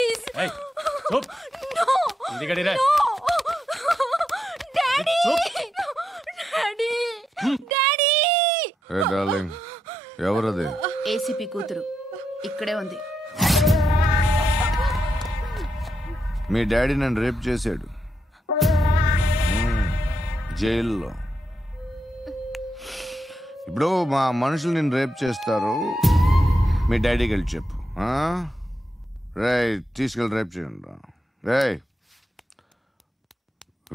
Hey, stop. No. ఇంటికి రా. Daddy. Daddy. Daddy. ఏ darling, ఎవరది? ఏసీపీ కూతురు ఇక్కడే ఉంది. మీ డాడీ నన్ను రేప్ చేశాడు జైల్లో. ఇప్పుడు మా మనుషులు నేను రేప్ చేస్తారు, మీ డాడీకి వెళ్ళి చెప్పు. రే తీసుకెళ్ళి రేప్ చేయండి. రే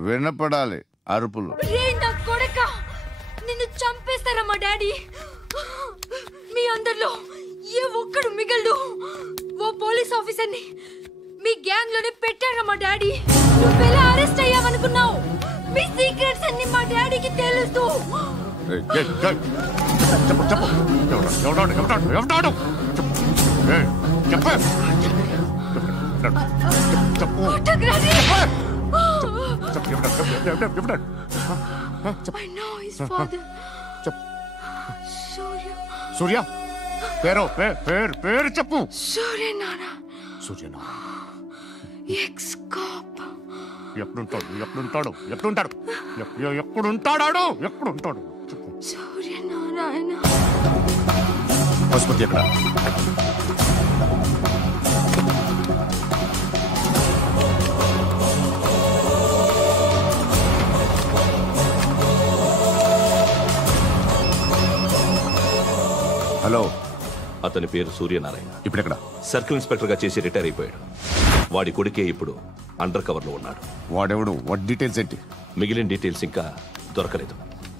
వినపడాలి అరుపులు. రే నా కొడక, నిన్ను చంపేస్తారా మా డాడీ? మీ అందరిలో ఏ ఒక్కడు మిగలడు. ఓ పోలీస్ ఆఫీసర్ని మీ గ్యాంగ్ లోనే పెట్టారా మా డాడీ? నువ్వెలా అరెస్ట్ అయ్యావనుకున్నావు? మీ సీక్రెట్స్ అన్ని మా డాడీకి తెలుసు. చెప్పు చెప్పు, సూర్య పేరు పేరు చెప్పు. సూర్యనారాయణ. Suryanarayana ex cop. ఎక్కడుంటాడు? సూర్యనారాయణ. ఆసుపత్రి ఎక్కడ? హలో, అతని పేరు సూర్యనారాయణ. ఇప్పుడెక్కడ? సర్కిల్ ఇన్స్పెక్టర్ గా చేసి రిటైర్ అయిపోయాడు. వాడి కొడుకే ఇప్పుడు అండర్ కవర్ లో ఉన్నాడు. వాడెవడు? వాట్ డీటెయిల్స్ ఏంటి? మిగిలిన డీటెయిల్స్ ఇంకా దొరకలేదు.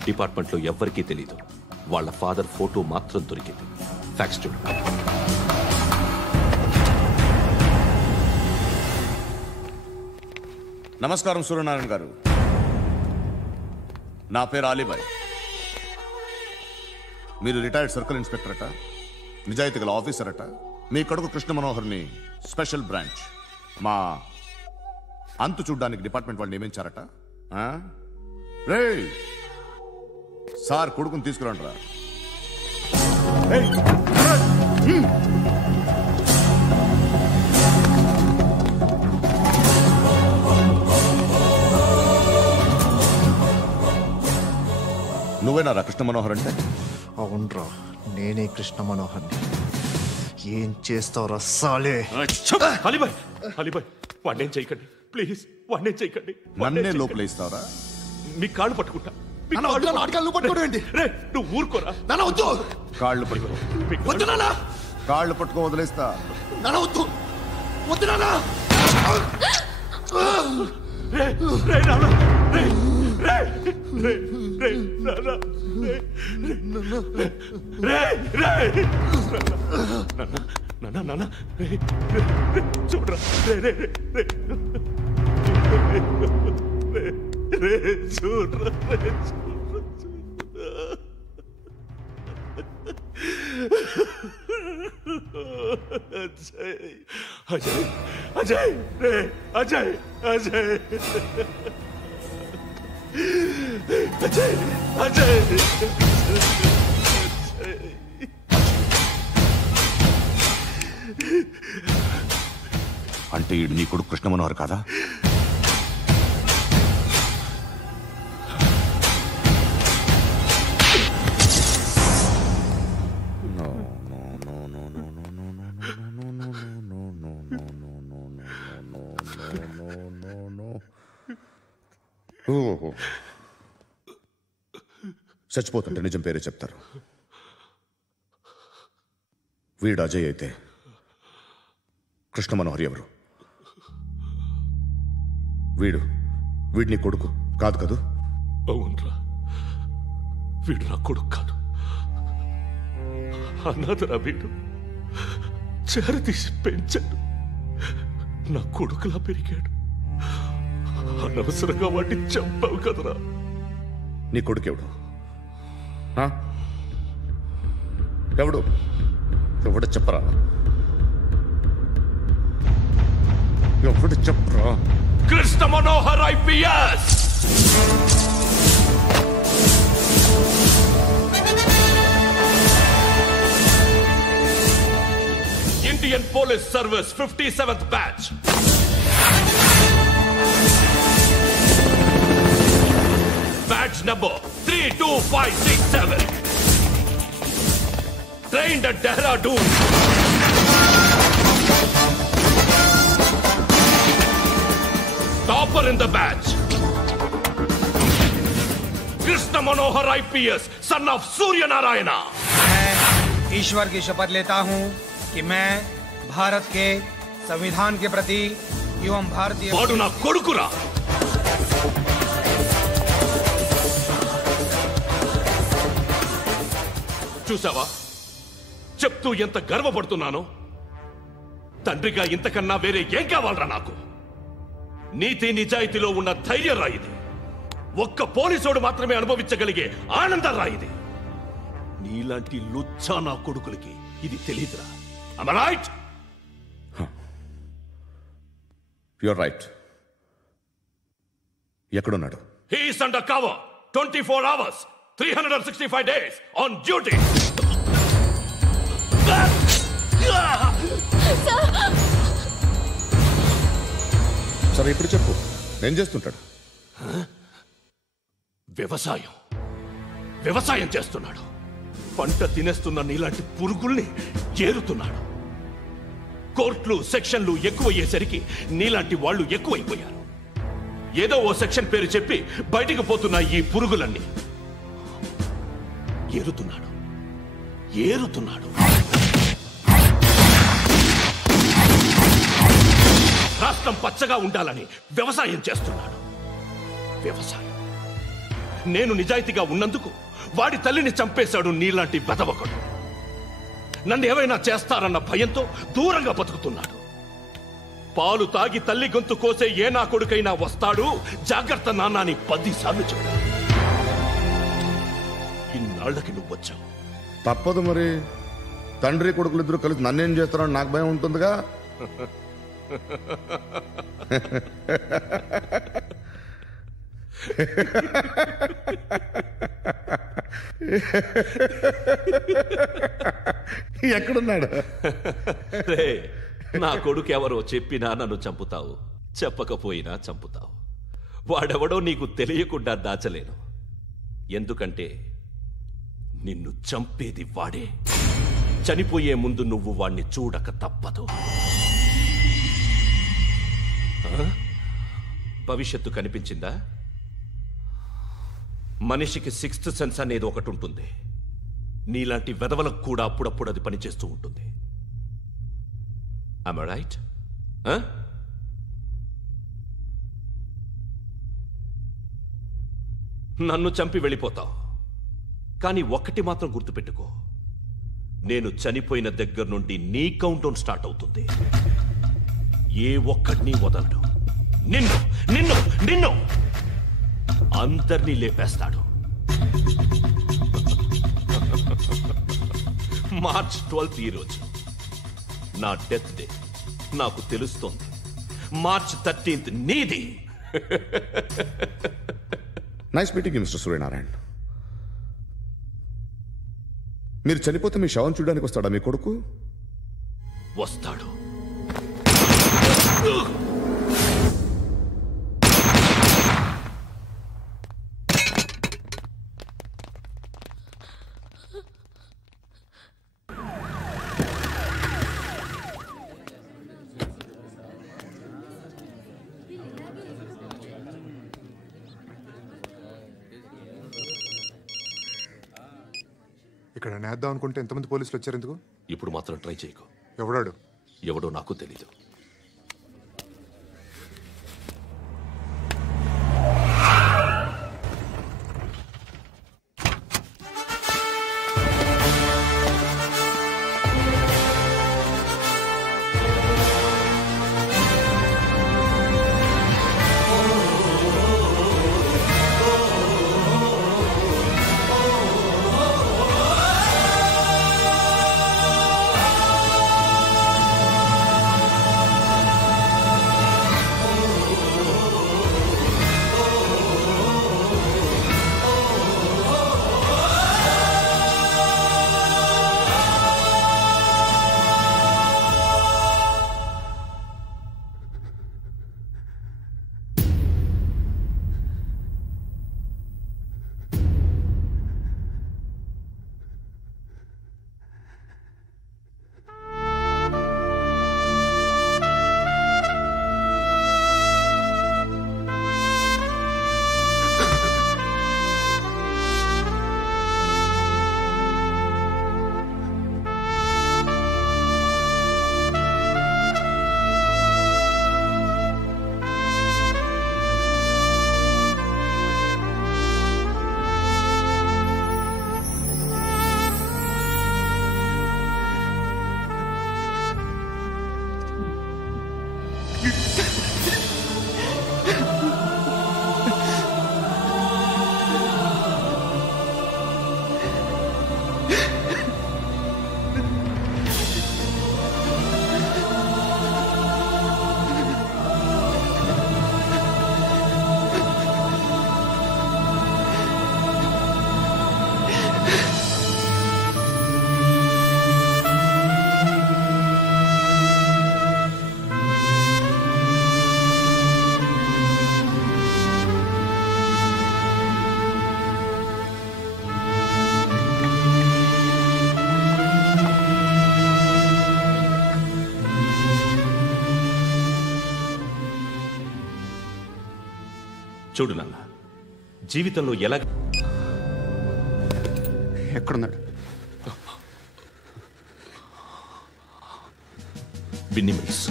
డిపార్ట్మెంట్ లో ఎవ్వరికీ తెలియదు. వాళ్ళ ఫాదర్ ఫోటో మాత్రం దొరికింది. ఫ్యాక్స్ చూడు. నమస్కారం సూర్యనారాయణ గారు, నా పేరు అలీబాయ్. మీరు రిటైర్డ్ సర్కిల్ ఇన్స్పెక్టర్ అట, నిజాయితీ గల ఆఫీసర్ అట. మీ కొడుకు కృష్ణ మనోహర్ని స్పెషల్ బ్రాంచ్ మా అంతు చూడ్డానికి డిపార్ట్మెంట్ వాళ్ళు నియమించారట. రే సార్ కొడుకుని తీసుకురండి రా. నువ్వేనా రా కృష్ణ మనోహర్ అంటే? అవునరా, నేనే కృష్ణ మనోహర్ని. ఏం చేస్తావురా సాలే? అలీబాయ్ వాడినేం చేయకండి ప్లీజ్, వాడినేం చేయకండి. నన్నే లోపలేస్తావరా? మీ కాళ్ళు పట్టుకుంటా. నువ్వు ఊరుకోరా. కాళ్ళు పట్టుకో. కాళ్ళు పట్టుకో వదిలేస్తా. చూడరా చూడరా. అజయ్ అజయ్ రే అజయ్ అజయ్ అజయ్ అజయ్. అంటే ఈడు నీ కొడుకు కృష్ణ మనోహర్ కాదా? చచ్చిపోతుంటే నిజం పేరే చెప్తారు. వీడు అజయ్ అయితే కృష్ణ మనోహర్ ఎవరు? వీడిని కొడుకు కాదు కదూ? అవునరా, వీడు నా కొడుకు కాదు. అన్నదరా వీడు. చేరతీసి పెంచాడు, నా కొడుకులా పెరిగాడు. అనవసరంగా వాడిని చంపావు కదరా. నీ కొడుకెవడు? ఎవడు? ఎవడు చెప్పరా? ఎవడు చెప్పరా? Krishna Manohar IPS. Indian Police Service 57th batch. Batch number 32567. Trained at Dehradun. Topper in the batch. Krishna Manohar IPS, son of Surya Narayana. मैं ईश्वर की शपथ लेता हूं कि मैं भारत के संविधान के प्रति एवं भारतीय వాడు నా కొడుకురా. చూసావా చెప్తూ ఎంత గర్వపడుతున్నానో. తండ్రిగా ఇంతకన్నా వేరే ఏం కావాలరా నాకు? నీతి నిజాయితీలో ఉన్న ధైర్యం రా ఇది. ఒక్క పోలీసోడు మాత్రమే అనుభవించగలిగే ఆనందం రా ఇది. నీలాంటి లుచ్చా నా కొడుకులకి ఇది తెలియదురా. Am I right? You're right. ఎక్కడున్నాడు? He is under cover 24 hours 365 days on duty. సరే ఇప్పుడు చెప్పు, ఏం చేస్తుంటాడు? వ్యవసాయం చేస్తున్నాడు. పంట తినేస్తున్న నీలాంటి పురుగుల్ని చేరుతున్నాడు. కోర్టులు సెక్షన్లు ఎక్కువయ్యేసరికి నీలాంటి వాళ్ళు ఎక్కువైపోయారు. ఏదో ఓ సెక్షన్ పేరు చెప్పి బయటికి పోతున్న ఈ పురుగులన్నీ ఏరుతున్నాడు. రాష్ట్రం పచ్చగా ఉండాలని వ్యవసాయం చేస్తున్నాడు. నేను నిజాయితీగా ఉన్నందుకు వాడి తల్లిని చంపేశాడు నీలాంటి బెదవకుడు. నన్ను ఏమైనా చేస్తారన్న భయంతో దూరంగా బతుకుతున్నాడు. పాలు తాగి తల్లి గొంతు కోసే ఏ నా కొడుకైనా వస్తాడు, జాగ్రత్త నాన్న అని 10 సార్లు చెప్పాడు. ఇన్నాళ్ళకి నువ్వు వచ్చావు. తప్పదు మరి. తండ్రి కొడుకులిద్దరూ కలిసి నన్నేం చేస్తారని నాకు భయం ఉంటుందిగా. ఎక్కడున్నాడు? నా కొడుకు ఎవరో చెప్పినా నన్ను చంపుతావు, చెప్పకపోయినా చంపుతావు. వాడెవడో నీకు తెలియకుండా దాచలేను. ఎందుకంటే నిన్ను చంపేది వాడే. చనిపోయే ముందు నువ్వు వాణ్ణి చూడక తప్పదు. భవిష్యత్తు కనిపించిందా? మనిషికి 6th సెన్స్ అనేది ఒకటి ఉంటుంది. నీలాంటి వెధవలకు కూడా అప్పుడప్పుడు అది పనిచేస్తూ ఉంటుంది. Am I right? నన్ను చంపి వెళ్ళిపోతావు. కానీ ఒక్కటి మాత్రం గుర్తుపెట్టుకో, నేను చనిపోయిన దగ్గర నుండి నీ కౌంటౌన్ స్టార్ట్ అవుతుంది. ఏ ఒక్కడిని వదలడు. నిన్ను నిన్ను నిన్ను అందరినీ లేపేస్తాడు. మార్చ్ 12th ఈ రోజు నా డెత్ డే. నాకు తెలుస్తోంది. మార్చ్ 13th నీది. Nice meeting mister Suryanarayan. మీరు చనిపోతే మీ శవం చూడడానికి వస్తాడా మీ కొడుకు? వస్తాడు. ఇక్కడ నేద్దాం అనుకుంటే ఎంతమంది పోలీసులు వచ్చారు ఎందుకు? ఇప్పుడు మాత్రం ట్రై చేయకు. ఎవడో నాకు తెలీదు. చూడు నాన్న, జీవితంలో ఎలా ఎక్కడున్నాడు? బిన్ని మిల్స్.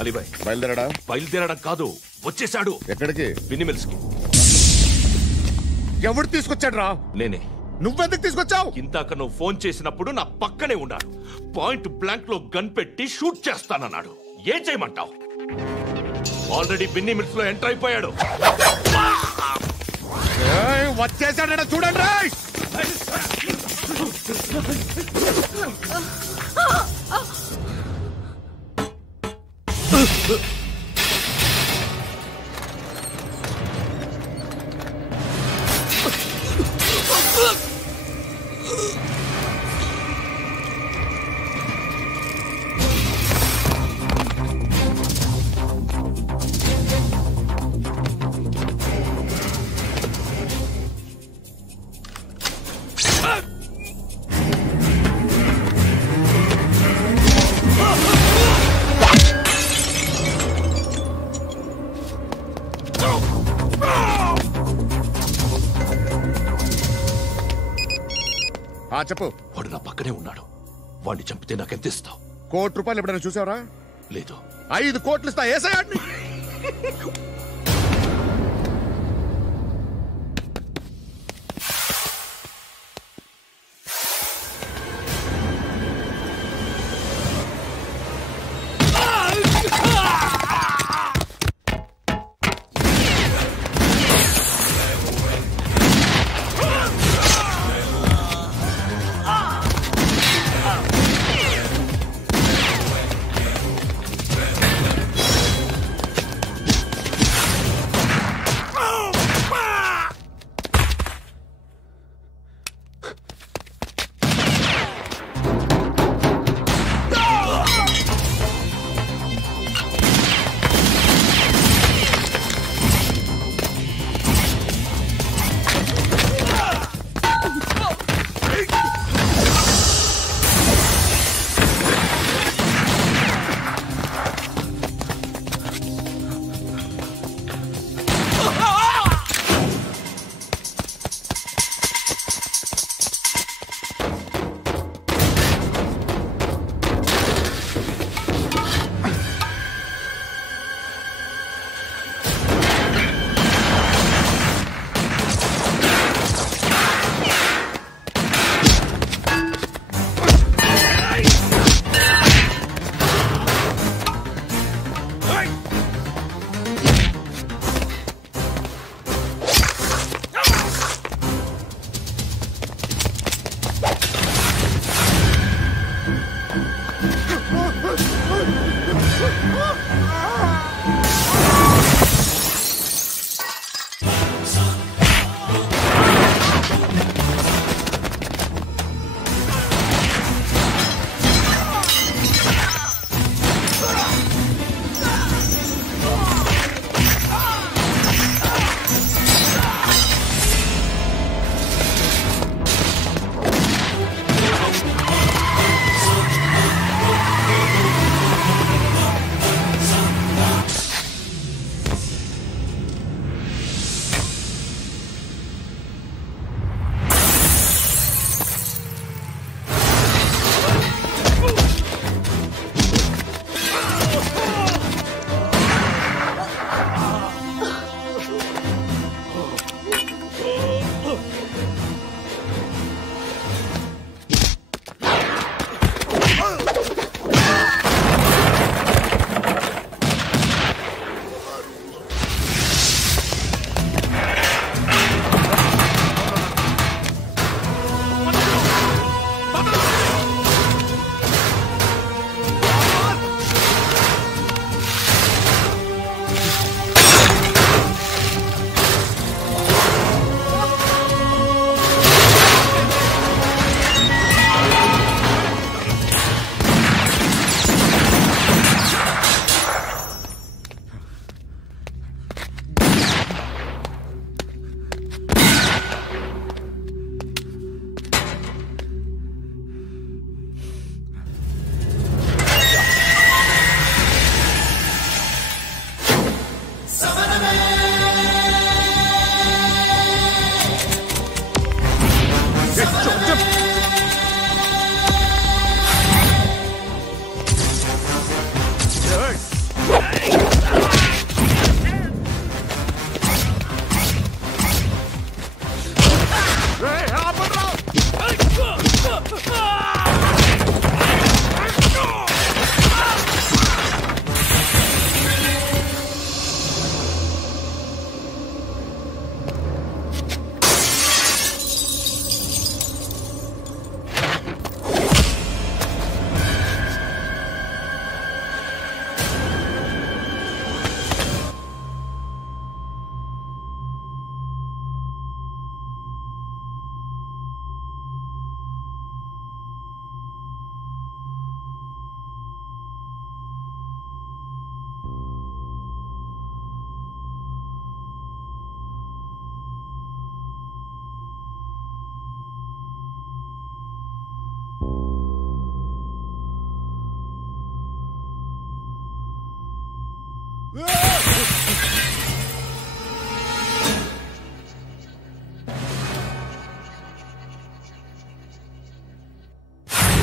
అలీబాయ్ బయలుదేరాడా? బయలుదేరడం కాదు, వచ్చేశాడు. ఎక్కడికి? బిన్ని మిల్స్ కి. ఎవడు తీసుకొచ్చాడు రా? నేనే. నువ్వెందుకు తీసుకొచ్చావు? ఇందాక నువ్వు ఫోన్ చేసినప్పుడు నా పక్కనే ఉన్నాడు. పాయింట్ బ్లాంక్ లో గన్ పెట్టి షూట్ చేస్తానన్నాడు. ఏం చేయమంటావు? ఆల్రెడీ బిన్ని మిల్స్ లో ఎంటర్ అయిపోయాడు. వచ్చేసాడ చూడండి రా. చెప్పు. వాడు నా పక్కనే ఉన్నాడు. వాడిని చంపితే నాకెంత ఇస్తావు? ₹1,00,00,000 ఎప్పుడైనా చూసావరా? లేదు. 5 కోట్లు ఇస్తా. ఏసాయాడిని.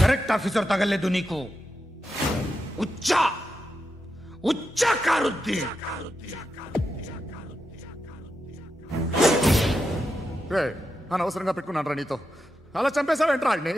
కరెక్ట్ ఆఫీసర్ తగలేదు నీకు. ఉచ్చా కారుద్ది. అనవసరంగా పెట్టుకున్నాను రా నీతో. అలా చంపేశావేంట్రా ఆడిని?